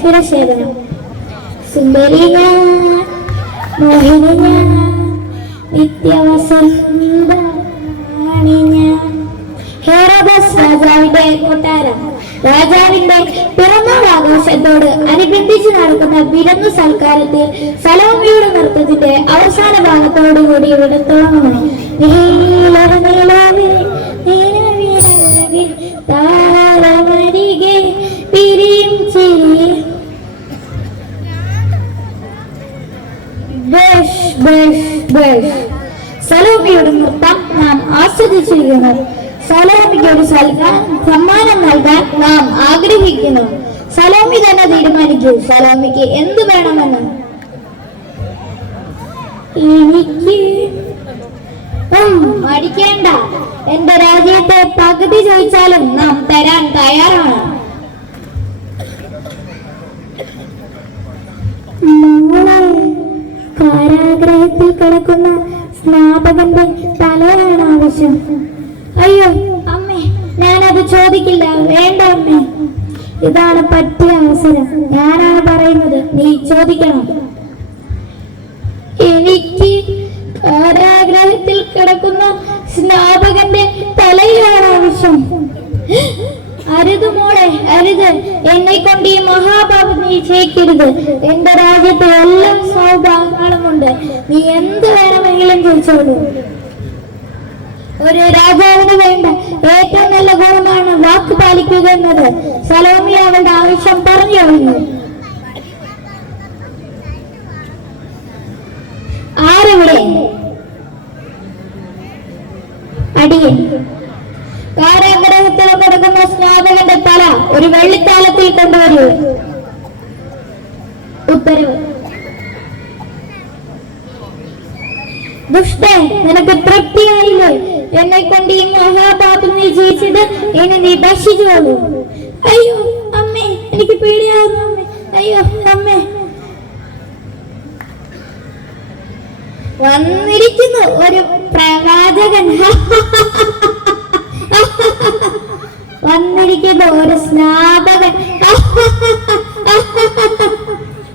ശിരഛേദനം. സുന്ദരി ഞാൻ, മോഹിനി ഞാൻ, നിത്യവസന്താണി ഞാൻ. ഹെറോദസ് രാജാവിന്റെ കൊട്ടാരം. രാജാവിന്റെ പിറന്നാൾ ആഘോഷത്തോട് അനുബന്ധിച്ച് നടക്കുന്ന വിരുന്നു സൽക്കാരത്തിൽ സലോമിയുടെ നൃത്തത്തിന്റെ അവസാന ഭാഗത്തോടുകൂടി ഇവിടെ തുടങ്ങുന്നു. താരമരികെ പിരിയും ചിരി. സലോമിയുടെ നൃത്തം നാം ആസ്വദിച്ചിരിക്കുന്നു. സലോമിക്ക് ഒരു സമ്മാനം നൽകാൻ നാം ആഗ്രഹിക്കുന്നു. സലോമി തന്നെ തീരുമാനിക്കൂ സലോമിക്ക് എന്ത് വേണമെന്ന്. എനിക്ക് മടിക്കേണ്ട. എന്റെ രാജ്യത്തെ പകുതി ചോദിച്ചാലും നാം തരാൻ തയ്യാറാണ്. കാരാഗ്രഹത്തിൽ കിടക്കുന്ന സ്നാപകന്റെ തലയാണ് ആവശ്യം. അയ്യോ അമ്മേ, ഞാനത് ചോദിക്കില്ല. വേണ്ട അമ്മേ, ഇതാണ് പറ്റിയ അവസരം. ഞാനാണ് പറയുന്നത്, നീ ചോദിക്കണം. എനിക്ക് കാരാഗ്രഹത്തിൽ കിടക്കുന്ന സ്നാപകന്റെ തലയാണ് ആവശ്യം. അരുത് മോളെ, അരുത്. എന്നെ കൊണ്ട് ഈ മഹാപാപം നീ ചെയ്യരുത്. എന്റെ രാജ്യത്തെ എല്ലാ സൗഭാഗ്യങ്ങളുമുണ്ട്. നീ എന്ത് വേണമെങ്കിലും ചോദിച്ചോളൂ. ഒരു രാജാവിന് വേണ്ട ഏറ്റവും നല്ല ഗുണമാണ് വാക്ക് പാലിക്കുക എന്നത്. സലോമി അവളുടെ ആവശ്യം പറഞ്ഞു കഴിഞ്ഞു. ആരെവിടെ? അടിയൻ. കാരാഗ്രഹത്തിൽ കിടക്കുന്ന സ്നാപകന്റെ തല ഒരു വെള്ളിത്താലത്തിൽ കൊണ്ടുവരൂ. ഉത്തരവ്. ദുഷ്ട, നിനക്ക് തൃപ്തിയായില്ലേ? എന്നെ കൊണ്ട് ഈ മഹാപാപം നീ ജയിച്ചത് ഇനി നീ ഭക്ഷിച്ചോളൂ. അയ്യോ അമ്മേ, എനിക്ക് പേടിയാവുന്നു അമ്മേ. അയ്യോ അമ്മേ. വന്നിരിക്കുന്നു ഒരു പ്രവാചകൻ. വന്നിരിക്കുന്നു ഒരു സ്നാപകൻ.